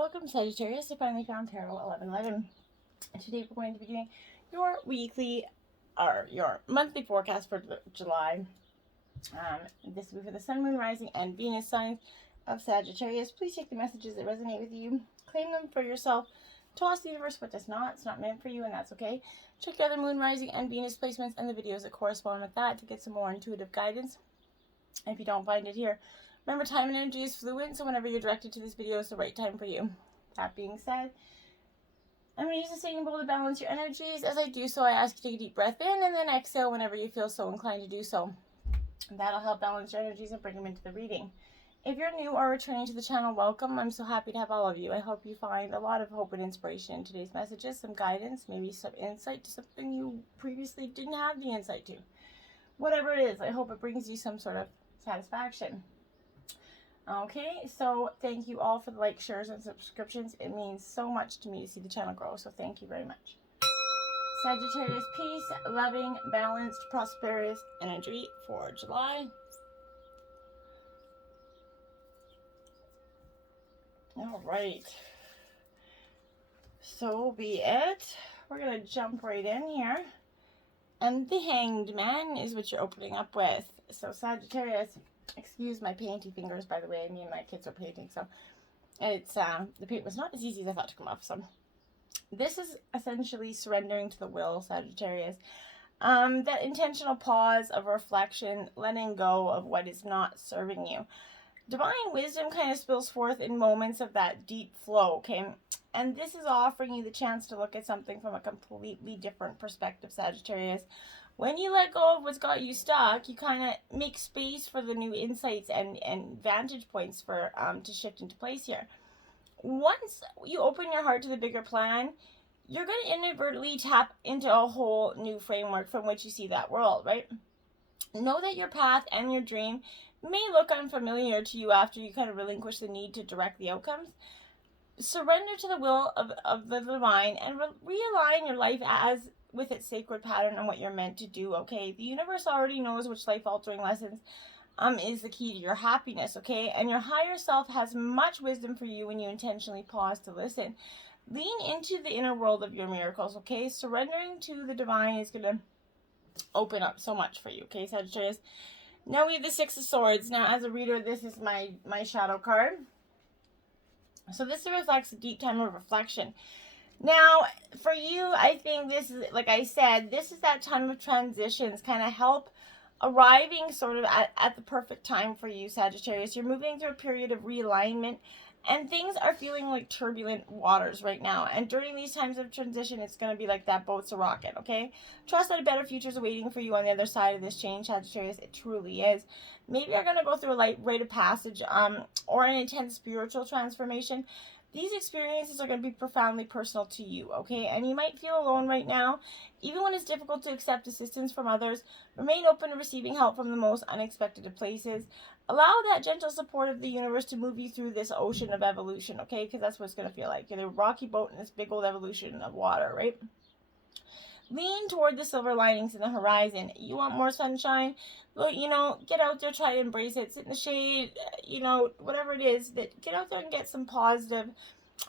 Welcome Sagittarius, I finally found Tarot 1111. Today we're going to be doing your weekly or your monthly forecast for July. This will be for the Sun, Moon, Rising, and Venus signs of Sagittarius. Please take the messages that resonate with you, claim them for yourself, toss the universe what does not. It's not meant for you, and that's okay. Check the other Moon, Rising, and Venus placements and the videos that correspond with that to get some more intuitive guidance. If you don't find it here, remember, time and energy is fluid, so whenever you're directed to this video, it's the right time for you. That being said, I'm going to use the singing bowl to balance your energies. As I do so, I ask you to take a deep breath in and then exhale whenever you feel so inclined to do so. That'll help balance your energies and bring them into the reading. If you're new or returning to the channel, welcome. I'm so happy to have all of you. I hope you find a lot of hope and inspiration in today's messages, some guidance, maybe some insight to something you previously didn't have the insight to. Whatever it is, I hope it brings you some sort of satisfaction. Okay, so thank you all for the likes, shares, and subscriptions. It means so much to me to see the channel grow, so thank you very much. Sagittarius, peace, loving, balanced, prosperous energy for July. All right. So be it. We're going to jump right in here. And the Hanged Man is what you're opening up with. So Sagittarius, excuse my painty fingers, by the way. Me and my kids are painting, so it's the paint was not as easy as I thought to come off. So this is essentially surrendering to the will, Sagittarius. That intentional pause of reflection, letting go of what is not serving you. Divine wisdom kind of spills forth in moments of that deep flow, okay? And this is offering you the chance to look at something from a completely different perspective, Sagittarius. When you let go of what's got you stuck, you kind of make space for the new insights and vantage points for to shift into place here. Once you open your heart to the bigger plan, you're going to inadvertently tap into a whole new framework from which you see that world, right? Know that your path and your dream may look unfamiliar to you after you kind of relinquish the need to direct the outcomes. Surrender to the will of the divine and realign your life as with its sacred pattern and what you're meant to do, okay? The universe already knows which life-altering lessons is the key to your happiness, okay? And your higher self has much wisdom for you when you intentionally pause to listen. Lean into the inner world of your miracles, okay? Surrendering to the divine is going to open up so much for you, okay, Sagittarius? Now we have the Six of Swords. Now, as a reader, this is my shadow card. So this reflects a deep time of reflection. Now, for you, I think this is, like I said, this is that time of transitions, kind of help arriving sort of at the perfect time for you, Sagittarius. You're moving through a period of realignment, and things are feeling like turbulent waters right now. And during these times of transition, it's going to be like that boat's a rocket, okay? Trust that a better future is waiting for you on the other side of this change, Sagittarius. It truly is. Maybe you're going to go through a light rite of passage or an intense spiritual transformation. These experiences are going to be profoundly personal to you, okay? And you might feel alone right now. Even when it's difficult to accept assistance from others, remain open to receiving help from the most unexpected of places. Allow that gentle support of the universe to move you through this ocean of evolution, okay? Because that's what it's going to feel like. You're the rocky boat in this big old evolution of water, right? Lean toward the silver linings in the horizon. You want more sunshine? Well, you know, get out there, try to embrace it. Sit in the shade, you know, whatever it is. Get out there and get some positive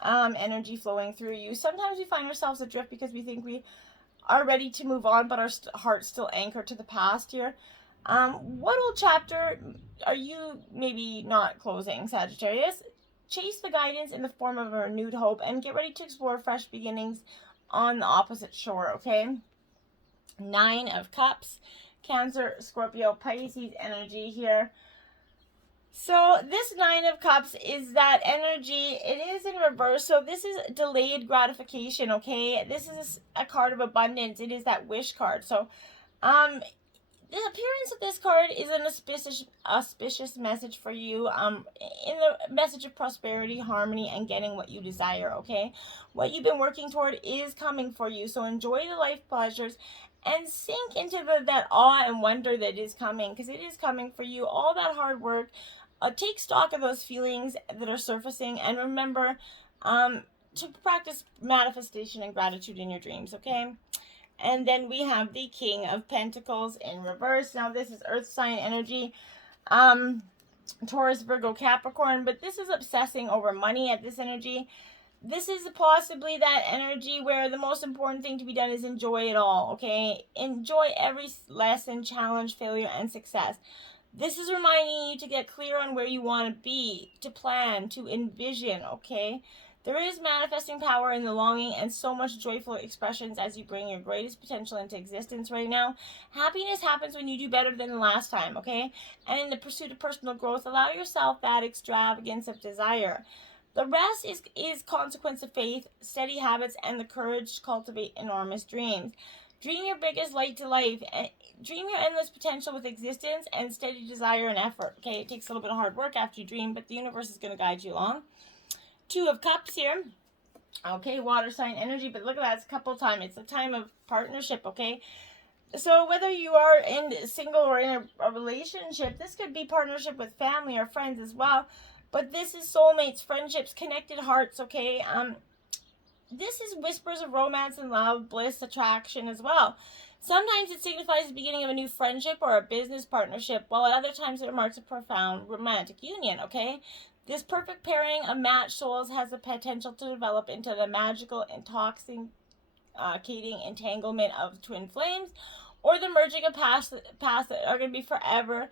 energy flowing through you. Sometimes we find ourselves adrift because we think we are ready to move on, but our heart's still anchored to the past here. What old chapter are you maybe not closing, Sagittarius? Chase the guidance in the form of a renewed hope and get ready to explore fresh beginnings on the opposite shore, okay? Nine of Cups, Cancer, Scorpio, Pisces energy here. So this Nine of Cups is that energy. It is in reverse. So this is delayed gratification, okay? This is a card of abundance. It is that wish card. So the appearance of this card is an auspicious message for you, in the message of prosperity, harmony, and getting what you desire, okay? What you've been working toward is coming for you, so enjoy the life pleasures and sink into that awe and wonder that is coming, because it is coming for you. All that hard work, take stock of those feelings that are surfacing, and remember to practice manifestation and gratitude in your dreams, okay? And then we have the King of Pentacles in reverse. Now, this is Earth sign energy. Taurus, Virgo, Capricorn, but this is obsessing over money at this energy. This is possibly that energy where the most important thing to be done is enjoy it all, okay? Enjoy every lesson, challenge, failure, and success. This is reminding you to get clear on where you want to be, to plan, to envision, okay? There is manifesting power in the longing and so much joyful expressions as you bring your greatest potential into existence right now. Happiness happens when you do better than the last time, okay? And in the pursuit of personal growth, allow yourself that extravagance of desire. The rest is consequence of faith, steady habits, and the courage to cultivate enormous dreams. Dream your biggest light to life, and dream your endless potential with existence and steady desire and effort. Okay, it takes a little bit of hard work after you dream, but the universe is going to guide you along. 2 of Cups here. Okay, water sign energy, but look at that, it's couple time. It's a time of partnership, okay? So whether you are in single or in a relationship, this could be partnership with family or friends as well. But this is soulmates, friendships, connected hearts, okay? This is whispers of romance and love, bliss, attraction as well. Sometimes it signifies the beginning of a new friendship or a business partnership, while at other times it marks a profound romantic union, okay? This perfect pairing of matched souls has the potential to develop into the magical, intoxicating entanglement of twin flames, or the merging of paths that are going to be forever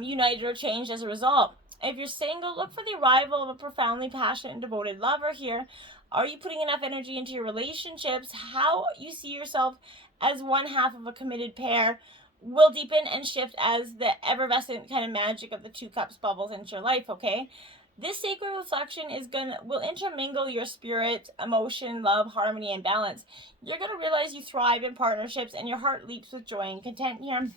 united or changed as a result. If you're single, look for the arrival of a profoundly passionate and devoted lover here. Are you putting enough energy into your relationships? How you see yourself as one half of a committed pair will deepen and shift as the effervescent kind of magic of the 2 cups bubbles into your life, okay? This sacred reflection will intermingle your spirit, emotion, love, harmony, and balance. You're going to realize you thrive in partnerships and your heart leaps with joy and content here.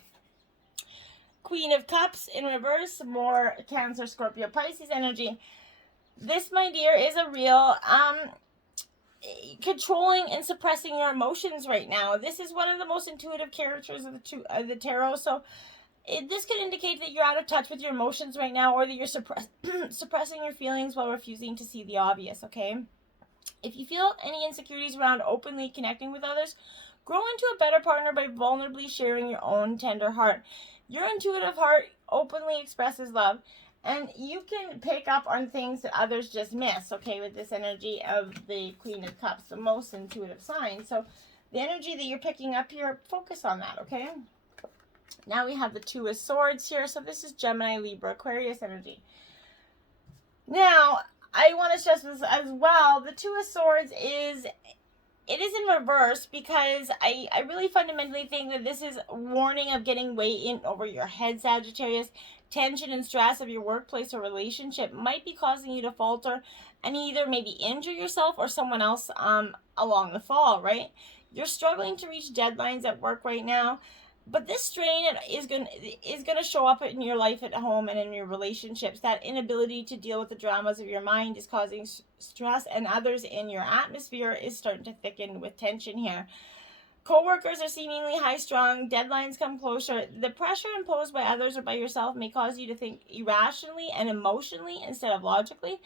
Queen of Cups in reverse, more Cancer, Scorpio, Pisces energy. This, my dear, is a real controlling and suppressing your emotions right now. This is one of the most intuitive characters of the tarot. So this could indicate that you're out of touch with your emotions right now, or that you're suppressing your feelings while refusing to see the obvious, okay? If you feel any insecurities around openly connecting with others, grow into a better partner by vulnerably sharing your own tender heart. Your intuitive heart openly expresses love, and you can pick up on things that others just miss, okay, with this energy of the Queen of Cups, the most intuitive sign. So the energy that you're picking up here, focus on that, okay? Now we have the 2 of Swords here. So this is Gemini, Libra, Aquarius energy. Now, I want to stress this as well. The 2 of Swords is in reverse, because I really fundamentally think that this is warning of getting way in over your head, Sagittarius. Tension and stress of your workplace or relationship might be causing you to falter and either maybe injure yourself or someone else along the fall, right? You're struggling to reach deadlines at work right now, but this strain is going to show up in your life at home and in your relationships. That inability to deal with the dramas of your mind is causing stress, and others in your atmosphere is starting to thicken with tension here. Coworkers are seemingly high-strung. Deadlines come closer. The pressure imposed by others or by yourself may cause you to think irrationally and emotionally instead of logically.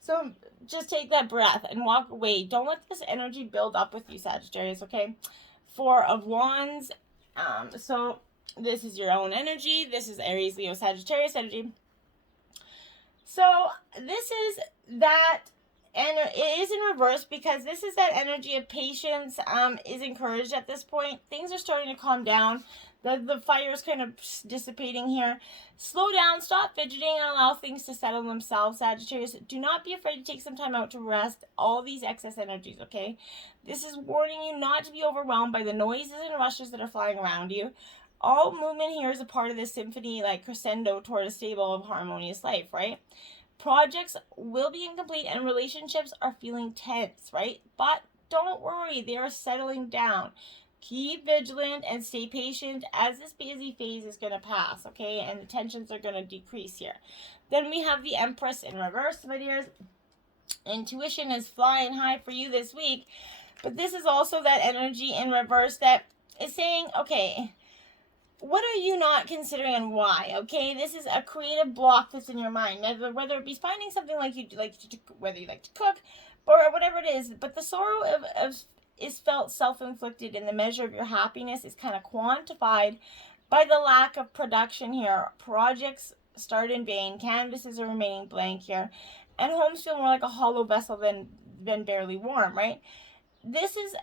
So just take that breath and walk away. Don't let this energy build up with you, Sagittarius, okay? 4 of Wands. So this is your own energy. This is Aries, Leo, Sagittarius energy. So this is that, and it is in reverse because this is that energy of patience is encouraged at this point. Things are starting to calm down. The fire is kind of dissipating here. Slow down, stop fidgeting, and allow things to settle themselves, Sagittarius. Do not be afraid to take some time out to rest all these excess energies, okay? This is warning you not to be overwhelmed by the noises and rushes that are flying around you. All movement here is a part of this symphony, like crescendo toward a stable of harmonious life, right? Projects will be incomplete and relationships are feeling tense, right? But don't worry, they are settling down. Keep vigilant and stay patient as this busy phase is going to pass, okay? And the tensions are going to decrease here. Then we have the Empress in reverse, my dears. Intuition is flying high for you this week. But this is also that energy in reverse that is saying, okay, what are you not considering and why? Okay, this is a creative block that's in your mind. Whether it be finding something like you like to, whether you like to cook or whatever it is. But the sorrow is felt self-inflicted, and the measure of your happiness is kind of quantified by the lack of production here. Projects start in vain. Canvases are remaining blank here. And homes feel more like a hollow vessel than barely warm, right? This is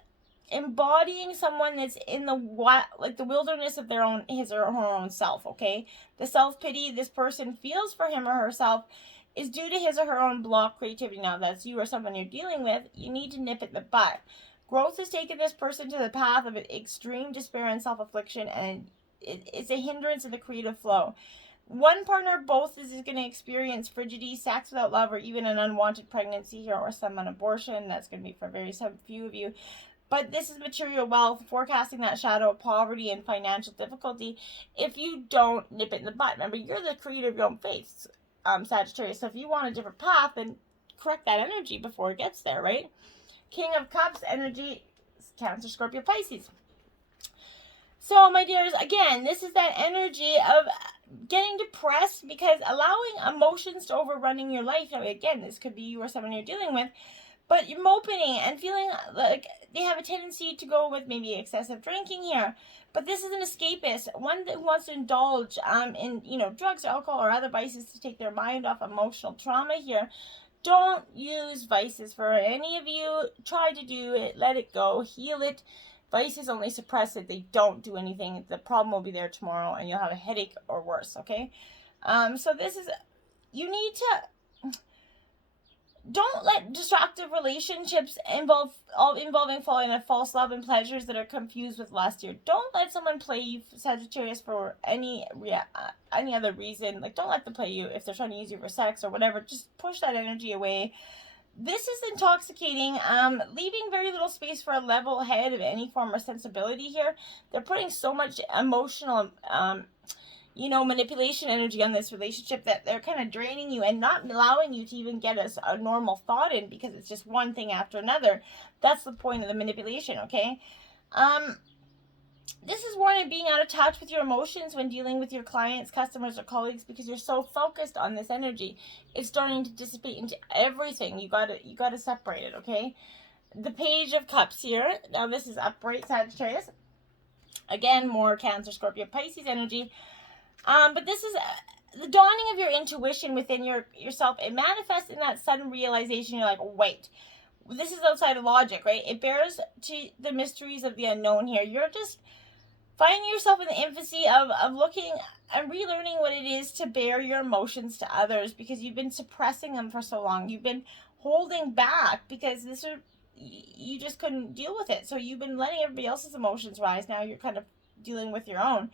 embodying someone that's in the wilderness of their own, his or her own self, okay? The self-pity this person feels for him or herself is due to his or her own block creativity. Now, that's you or someone you're dealing with. You need to nip it in the butt. Growth has taken this person to the path of extreme despair and self-affliction, and it's a hindrance of the creative flow. One partner, both, is going to experience frigidity, sex without love, or even an unwanted pregnancy here, or some abortion. That's going to be for very few of you. But this is material wealth, forecasting that shadow of poverty and financial difficulty if you don't nip it in the butt. Remember, you're the creator of your own fate, Sagittarius. So if you want a different path, then correct that energy before it gets there, right? King of Cups energy, Cancer, Scorpio, Pisces. So, my dears, again, this is that energy of getting depressed because allowing emotions to overrunning your life. Now, again, this could be you or someone you're dealing with, but you're moping and feeling like they have a tendency to go with maybe excessive drinking here. But this is an escapist, one that wants to indulge in, drugs, alcohol, or other vices to take their mind off emotional trauma here. Don't use vices for any of you. Try to do it. Let it go. Heal it. Vices only suppress it. They don't do anything. The problem will be there tomorrow and you'll have a headache or worse, okay? So this is, you need to, don't let destructive relationships involving falling in false love and pleasures that are confused with lust here. Don't let someone play you, Sagittarius, for any other reason. Like, don't let them play you if they're trying to use you for sex or whatever. Just push that energy away. This is intoxicating, leaving very little space for a level head of any form of sensibility here. They're putting so much emotional, manipulation energy on this relationship that they're kind of draining you and not allowing you to even get a normal thought in because it's just one thing after another. That's the point of the manipulation, okay? This is warning being out of touch with your emotions when dealing with your clients, customers, or colleagues because you're so focused on this energy. It's starting to dissipate into everything. You gotta separate it, okay? The Page of Cups here. Now this is upright Sagittarius. Again, more Cancer, Scorpio, Pisces energy. But this is the dawning of your intuition within yourself. It manifests in that sudden realization. You're like, wait, this is outside of logic, right? It bears to the mysteries of the unknown here. You're just finding yourself in the infancy of looking and relearning what it is to bear your emotions to others because you've been suppressing them for so long. You've been holding back because you just couldn't deal with it. So you've been letting everybody else's emotions rise. Now you're kind of dealing with your own.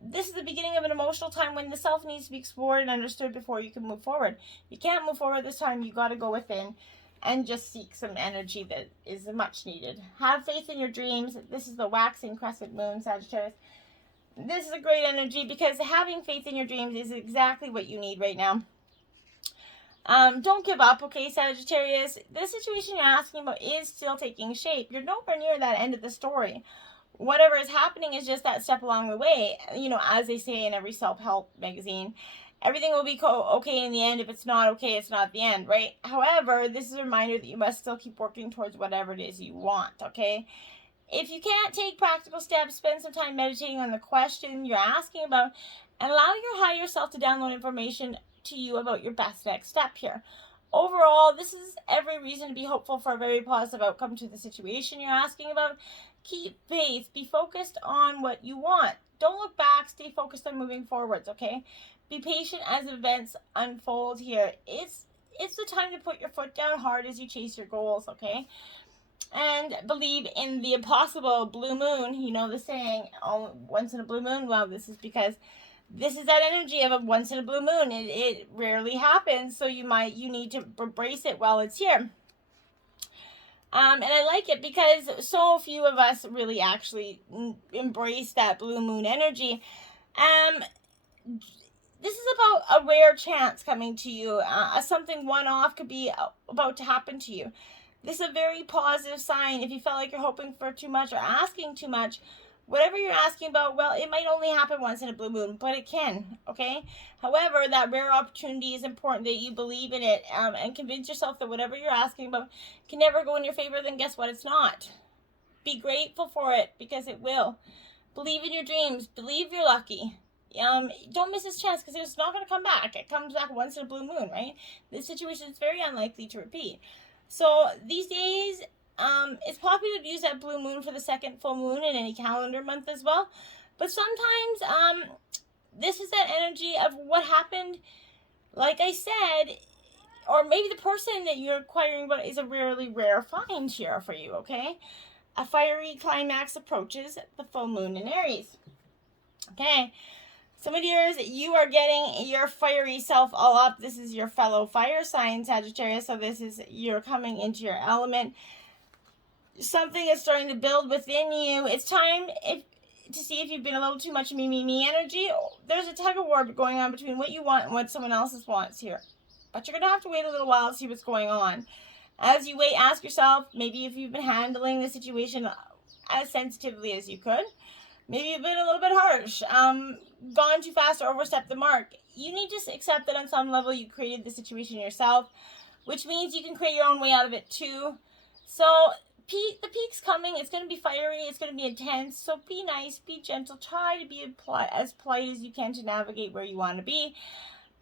This is the beginning of an emotional time when the self needs to be explored and understood before you can move forward. You can't move forward this time. You got to go within and just seek some energy that is much needed. Have faith in your dreams. This is the waxing crescent moon, Sagittarius. This is a great energy because having faith in your dreams is exactly what you need right now. Don't give up, okay, Sagittarius? The situation you're asking about is still taking shape. You're nowhere near that end of the story. Whatever is happening is just that step along the way. As they say in every self-help magazine, everything will be okay in the end. If it's not okay, it's not the end, right? However, this is a reminder that you must still keep working towards whatever it is you want, okay? If you can't take practical steps, spend some time meditating on the question you're asking about and allow your higher self to download information to you about your best next step here. Overall, this is every reason to be hopeful for a very positive outcome to the situation you're asking about. Keep faith. Be focused on what you want. Don't look back. Stay focused on moving forwards, okay? Be patient as events unfold here. It's the time to put your foot down hard as you chase your goals, okay? And believe in the impossible blue moon. You know the saying, oh, once in a blue moon. Well, this is because this is that energy of a once in a blue moon. It rarely happens, so you need to embrace it while it's here. And I like it because so few of us really actually embrace that blue moon energy. This is about a rare chance coming to you. Something one-off could be about to happen to you. This is a very positive sign. If you felt like you're hoping for too much or asking too much, whatever you're asking about, well, it might only happen once in a blue moon, but it can, okay? However, that rare opportunity is important that you believe in it and convince yourself that whatever you're asking about can never go in your favor, then guess what? It's not. Be grateful for it because it will. Believe in your dreams. Believe you're lucky. Don't miss this chance, because it's not going to come back. It comes back once in a blue moon, right? This situation is very unlikely to repeat. So these days, it's popular to use that blue moon for the second full moon in any calendar month as well. But sometimes, this is that energy of what happened, like I said, or maybe the person that you're inquiring about is a really rare find here for you, okay? A fiery climax approaches the full moon in Aries. Okay, so my dears, you are getting your fiery self all up. This is your fellow fire sign, Sagittarius, so this is, you're coming into your element. Something is starting to build within you. It's time to see if you've been a little too much me energy. There's a tug of war going on between what you want and what someone else wants here. But you're going to have to wait a little while to see what's going on. As you wait, ask yourself, maybe if you've been handling the situation as sensitively as you could. Maybe you've been a little bit harsh, gone too fast or overstepped the mark. You need to accept that on some level you created the situation yourself, which means you can create your own way out of it too. So the peak's coming. It's going to be fiery. It's going to be intense. So be nice, be gentle. Try to be as polite as you can to navigate where you want to be.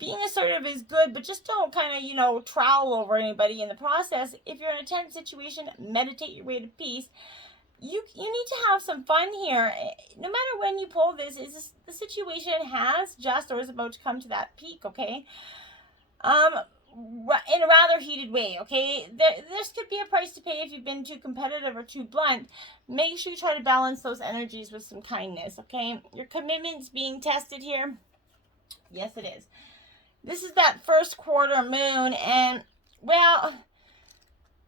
Being assertive is good, but just don't kind of, trowel over anybody in the process. If you're in a tense situation, meditate your way to peace. You need to have some fun here. No matter when you pull this, the situation has just or is about to come to that peak, okay? In a rather heated way, okay? This could be a price to pay if you've been too competitive or too blunt. Make sure you try to balance those energies with some kindness, okay? Your commitment's being tested here. Yes, it is. This is that first quarter moon, and, well,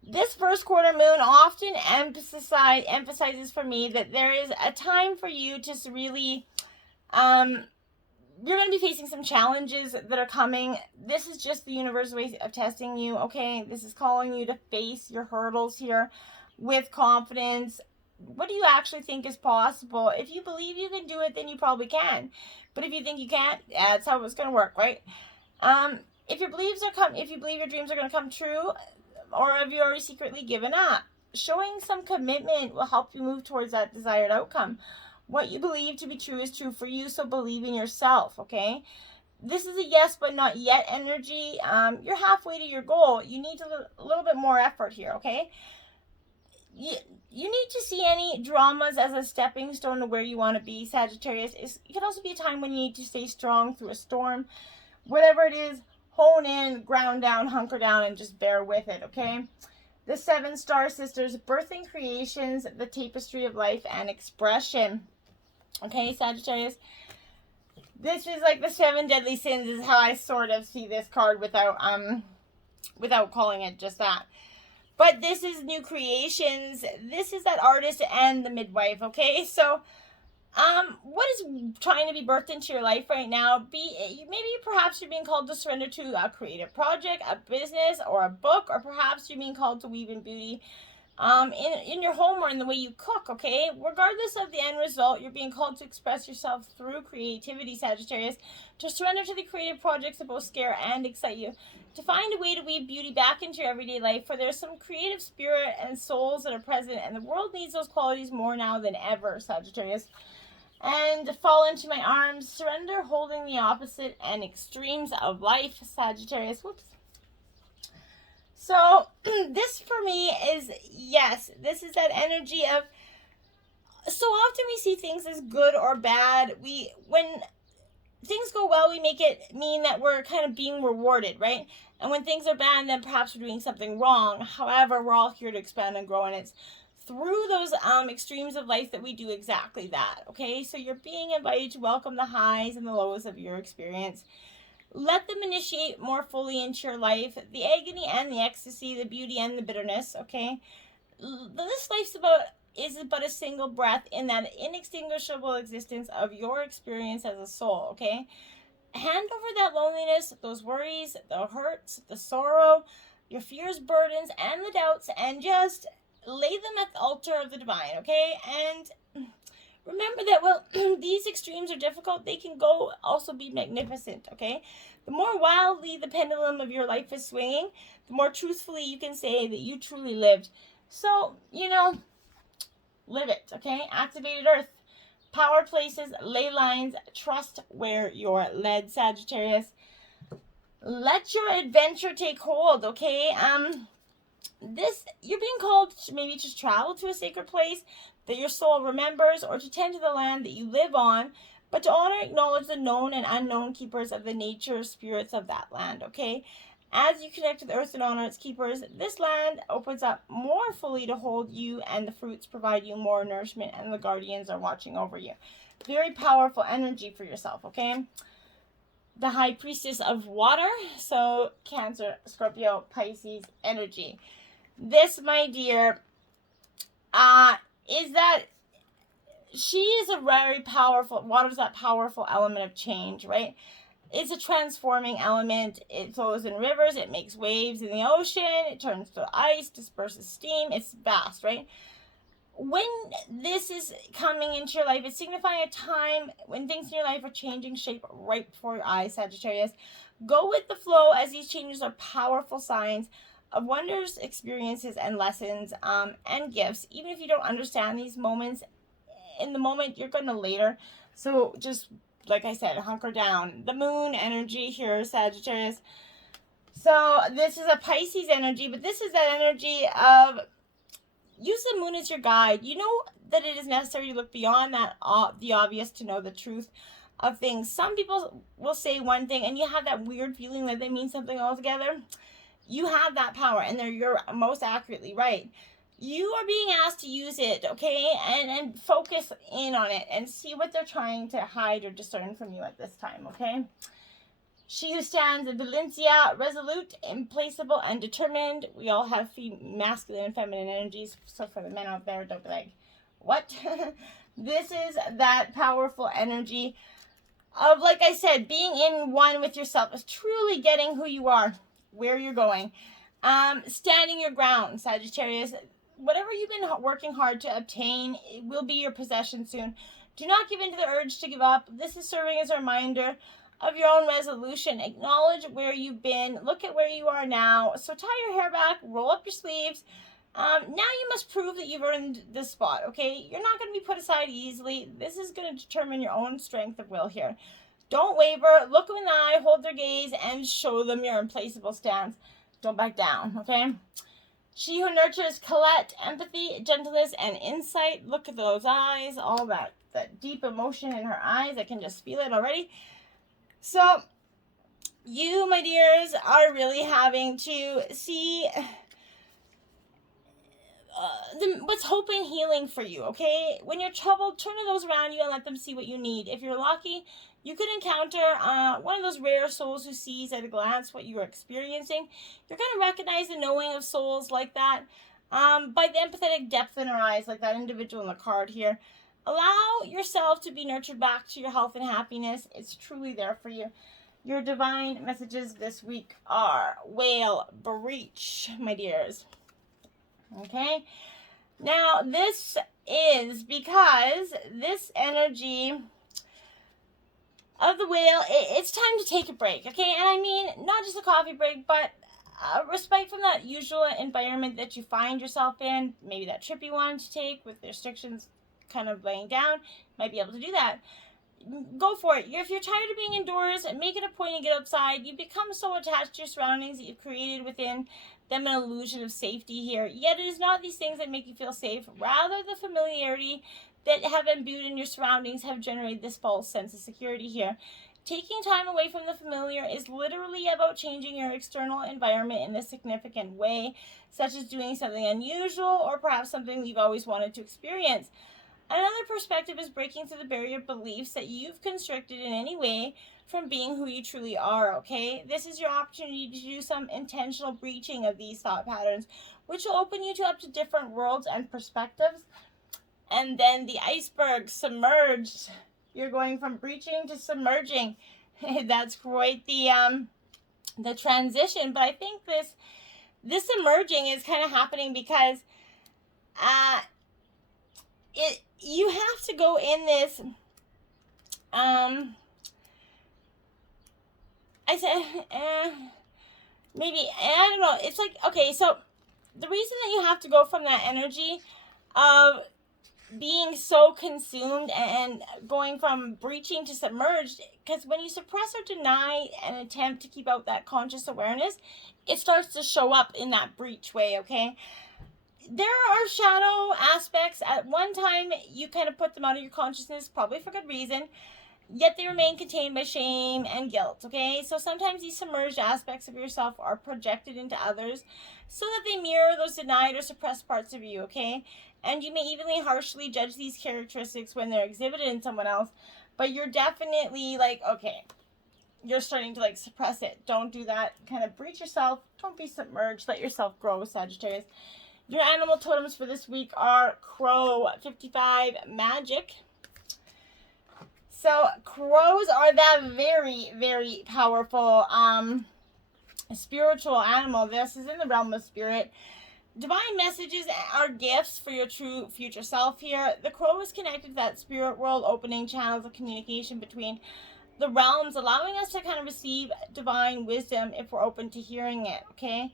this first quarter moon often emphasizes for me that there is a time for you to really, you're going to be facing some challenges that are coming. This is just the universe way of testing you, okay? This is calling you to face your hurdles here with confidence. What do you actually think is possible? If you believe you can do it, then you probably can. But if you think you can't, that's how it's going to work, right? If you believe your dreams are going to come true, or have you already secretly given up? Showing some commitment will help you move towards that desired outcome. What you believe to be true is true for you, so believe in yourself, okay? This is a yes but not yet energy. You're halfway to your goal. You need a little bit more effort here, okay? You need to see any dramas as a stepping stone to where you want to be, Sagittarius. It can also be a time when you need to stay strong through a storm. Whatever it is, hone in, ground down, hunker down, and just bear with it, okay? The 7 star sisters, birthing creations, the tapestry of life and expression. Okay, Sagittarius? This is like the 7 deadly sins is how I sort of see this card without calling it just that. But this is new creations. This is that artist and the midwife, okay? So, what is trying to be birthed into your life right now? Maybe perhaps you're being called to surrender to a creative project, a business, or a book, or perhaps you're being called to weave in beauty in your home or in the way you cook, okay? Regardless of the end result, you're being called to express yourself through creativity, Sagittarius, to surrender to the creative projects that both scare and excite you, to find a way to weave beauty back into your everyday life, for there's some creative spirit and souls that are present, and the world needs those qualities more now than ever, Sagittarius. And fall into my arms, surrender, holding the opposite and extremes of life, Sagittarius. Whoops. So, this for me is, yes, this is that energy of, so often we see things as good or bad. When things go well, we make it mean that we're kind of being rewarded, right? And when things are bad, then perhaps we're doing something wrong. However, we're all here to expand and grow, and it's through those extremes of life that we do exactly that, okay? So you're being invited to welcome the highs and the lows of your experience. Let them initiate more fully into your life, the agony and the ecstasy, the beauty and the bitterness, okay? This life's is but a single breath in that inextinguishable existence of your experience as a soul, okay? Hand over that loneliness, those worries, the hurts, the sorrow, your fears, burdens, and the doubts, and just lay them at the altar of the divine, okay? And remember that, well, these extremes are difficult. They can also be magnificent, okay? The more wildly the pendulum of your life is swinging, the more truthfully you can say that you truly lived. So, live it, okay? Activated Earth. Power places, ley lines, trust where you're led, Sagittarius. Let your adventure take hold, okay? You're being called maybe to travel to a sacred place that your soul remembers, or to tend to the land that you live on, but to honor and acknowledge the known and unknown keepers of the nature spirits of that land, okay? As you connect to the earth and honor its keepers, this land opens up more fully to hold you, and the fruits provide you more nourishment, and the guardians are watching over you. Very powerful energy for yourself, okay? The High Priestess of Water, so Cancer, Scorpio, Pisces energy. This, my dear, is that she is a very powerful, water's that powerful element of change, right? It's a transforming element. It flows in rivers. It makes waves in the ocean. It turns to ice, disperses steam. It's vast, right? When this is coming into your life, it's signifying a time when things in your life are changing shape right before your eyes, Sagittarius. Go with the flow, as these changes are powerful signs of wonders, experiences, and lessons, and gifts. Even if you don't understand these moments, in the moment, you're going to later. So just, like I said, hunker down. The moon energy here, Sagittarius. So this is a Pisces energy, but this is that energy of use the moon as your guide. You know that it is necessary to look beyond that the obvious to know the truth of things. Some people will say one thing and you have that weird feeling that they mean something altogether. You have that power, and you're most accurately right. You are being asked to use it, okay? And focus in on it and see what they're trying to hide or discern from you at this time, okay? She who stands in Valencia, resolute, implacable, and determined. We all have masculine and feminine energies, so for the men out there, don't be like, what? This is that powerful energy of, like I said, being in one with yourself, is truly getting who you are, where you're going. Standing your ground, Sagittarius. Whatever you've been working hard to obtain, it will be your possession soon. Do not give in to the urge to give up. This is serving as a reminder of your own resolution. Acknowledge where you've been. Look at where you are now. So tie your hair back, roll up your sleeves. Now you must prove that you've earned this spot, okay? You're not going to be put aside easily. This is going to determine your own strength of will here. Don't waver. Look them in the eye, hold their gaze, and show them your implacable stance. Don't back down, okay? She who nurtures Colette, empathy, gentleness, and insight. Look at those eyes, all that deep emotion in her eyes. I can just feel it already. So, you, my dears, are really having to see what's hope and healing for you, okay? When you're troubled, turn to those around you and let them see what you need. If you're lucky, you could encounter one of those rare souls who sees at a glance what you are experiencing. You're going to recognize the knowing of souls like that by the empathetic depth in her eyes, like that individual in the card here. Allow yourself to be nurtured back to your health and happiness. It's truly there for you. Your divine messages this week are whale breach, my dears. Okay? Now, this is because this energy of the whale, it's time to take a break, okay? And I mean, not just a coffee break, but respite from that usual environment that you find yourself in. Maybe that trip you wanted to take with the restrictions kind of laying down, might be able to do that. Go for it. If you're tired of being indoors, make it a point to get outside. You become so attached to your surroundings that you've created within them an illusion of safety here. Yet it is not these things that make you feel safe. Rather, the familiarity that have imbued in your surroundings have generated this false sense of security here. Taking time away from the familiar is literally about changing your external environment in a significant way, such as doing something unusual or perhaps something you've always wanted to experience. Another perspective is breaking through the barrier of beliefs that you've constricted in any way from being who you truly are, okay? This is your opportunity to do some intentional breaching of these thought patterns, which will open you up to different worlds and perspectives. And then the iceberg, submerged. You're going from breaching to submerging. That's quite the transition. But I think this submerging is kind of happening because you have to go in this I said maybe, I don't know, it's like, okay, so the reason that you have to go from that energy of being so consumed and going from breaching to submerged, because when you suppress or deny and attempt to keep out that conscious awareness, it starts to show up in that breach way, okay? There are shadow aspects. At one time, you kind of put them out of your consciousness, probably for good reason, yet they remain contained by shame and guilt, okay? So sometimes these submerged aspects of yourself are projected into others so that they mirror those denied or suppressed parts of you, okay? And you may evenly harshly judge these characteristics when they're exhibited in someone else, but you're definitely like, okay, you're starting to like suppress it. Don't do that. Kind of breach yourself. Don't be submerged. Let yourself grow, Sagittarius. Your animal totems for this week are Crow, 55, Magic. So crows are that very, very powerful spiritual animal. This is in the realm of spirit. Divine messages are gifts for your true future self here. The crow is connected to that spirit world, opening channels of communication between the realms, allowing us to kind of receive divine wisdom if we're open to hearing it, okay?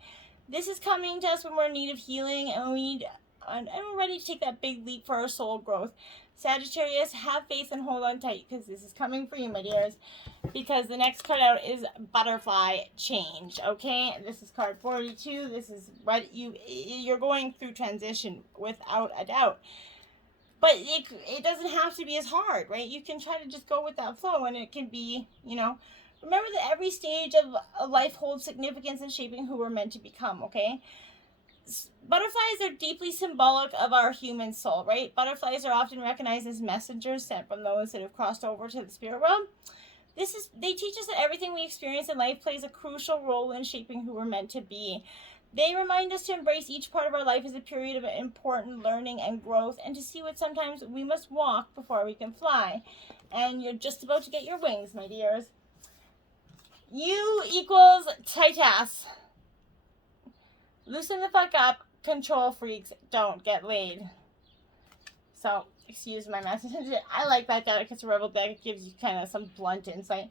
This is coming to us when we're in need of healing and we're ready to take that big leap for our soul growth. Sagittarius, have faith and hold on tight, because this is coming for you, my dears. Because the next card out is Butterfly Change, okay? This is card 42. This is what you're going through transition, without a doubt. But it doesn't have to be as hard, right? You can try to just go with that flow, and it can be, you know, remember that every stage of life holds significance in shaping who we're meant to become, okay? Butterflies are deeply symbolic of our human soul, right? Butterflies are often recognized as messengers sent from those that have crossed over to the spirit realm. They teach us that everything we experience in life plays a crucial role in shaping who we're meant to be. They remind us to embrace each part of our life as a period of important learning and growth, and to see what sometimes we must walk before we can fly. And you're just about to get your wings, my dears. U equals tight ass. Loosen the fuck up. Control freaks don't get laid. So, excuse my message. I like that deck. It's a rebel deck. It gives you kind of some blunt insight.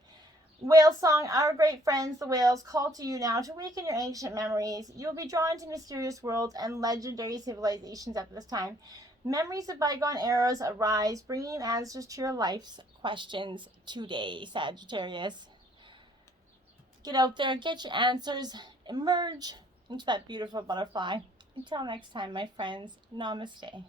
Whale song. Our great friends, the whales, call to you now to awaken your ancient memories. You will be drawn to mysterious worlds and legendary civilizations at this time. Memories of bygone eras arise, bringing answers to your life's questions today, Sagittarius. Get out there, get your answers, emerge into that beautiful butterfly. Until next time, my friends, namaste.